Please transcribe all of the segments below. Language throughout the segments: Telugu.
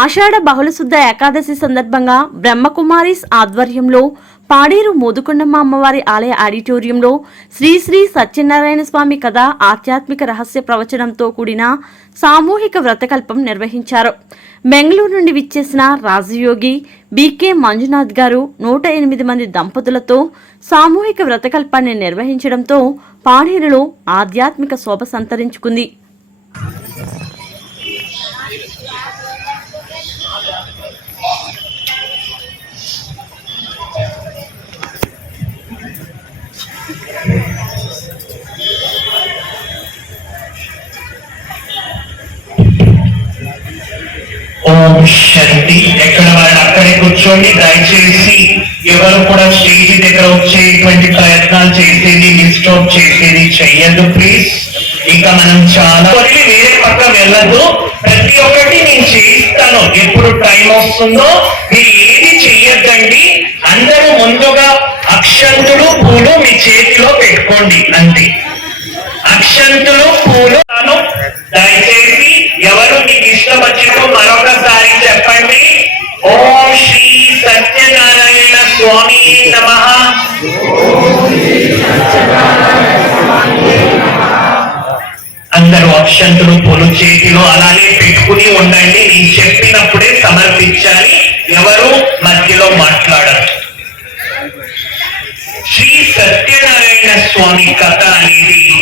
ఆషాఢ బహుళశుద్ధ ఏకాదశి సందర్భంగా బ్రహ్మకుమారీస్ ఆధ్వర్యంలో పాడేరు మోదుకొండమ్మ అమ్మవారి ఆలయ ఆడిటోరియంలో శ్రీ శ్రీ సత్యనారాయణ స్వామి కథ ఆధ్యాత్మిక రహస్య ప్రవచనంతో కూడిన సామూహిక వ్రతకల్పం నిర్వహించారు. బెంగళూరు నుండి విచ్చేసిన రాజయోగి బీకే మంజునాథ్ గారు నూట ఎనిమిది మంది దంపతులతో సామూహిక వ్రతకల్పాన్ని నిర్వహించడంతో పాడేరులో ఆధ్యాత్మిక శోభ సంతరించుకుంది. ఓం శాంతి ఎక్కడ వాళ్ళు అక్కడే కూర్చోండి దయచేసి ఎవరు కూడా స్టేజ్ దగ్గర వచ్చేటువంటి ప్రయత్నాలు చేసేది డిస్టర్బ్ చేసేది చెయ్యదు ప్లీజ్ ఇంకా మనం చాలా వదిలి వేరే పక్క వెళ్ళదు ప్రతి ఒక్కటి నేను చేయిస్తాను. ఎప్పుడు టైం వస్తుందో మీరు ఏది చెయ్యొద్దండి అందరూ ముందుగా అక్షంతులు పూలు మీ చేతిలో పెట్టుకోండి అంతే. అక్షంతులు పూలు తాను. దయచేసి ఎవరు మీకు ఇష్టం వచ్చినో మరొకసారి చెప్పండి. ఓం శ్రీ సత్యనారాయణ స్వామి నమ. అక్షంతులు పొలు చేతిలో అలానే పెట్టుకుని ఉండండి. నేను చెప్పినప్పుడే సమర్పించాలి. ఎవరు మధ్యలో మాట్లాడరు. శ్రీ సత్యనారాయణ స్వామి కథ అనేది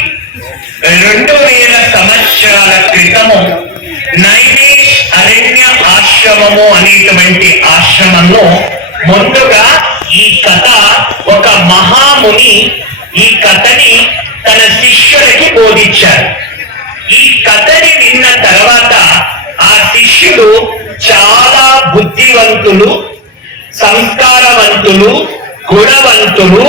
రెండు వేల సంవత్సరాల క్రితము నైవేష్ అరణ్య ఆశ్రమము అనేటువంటి ఆశ్రమంలో ముందుగా ఈ కథ ఒక మహాముని ఈ కథని తన శిష్యులకి బోధించారు. కథని విన్న తర్వాత ఆ శిష్యుడు చాలా బుద్ధివంతులు సంస్కారవంతులు గుణవంతులు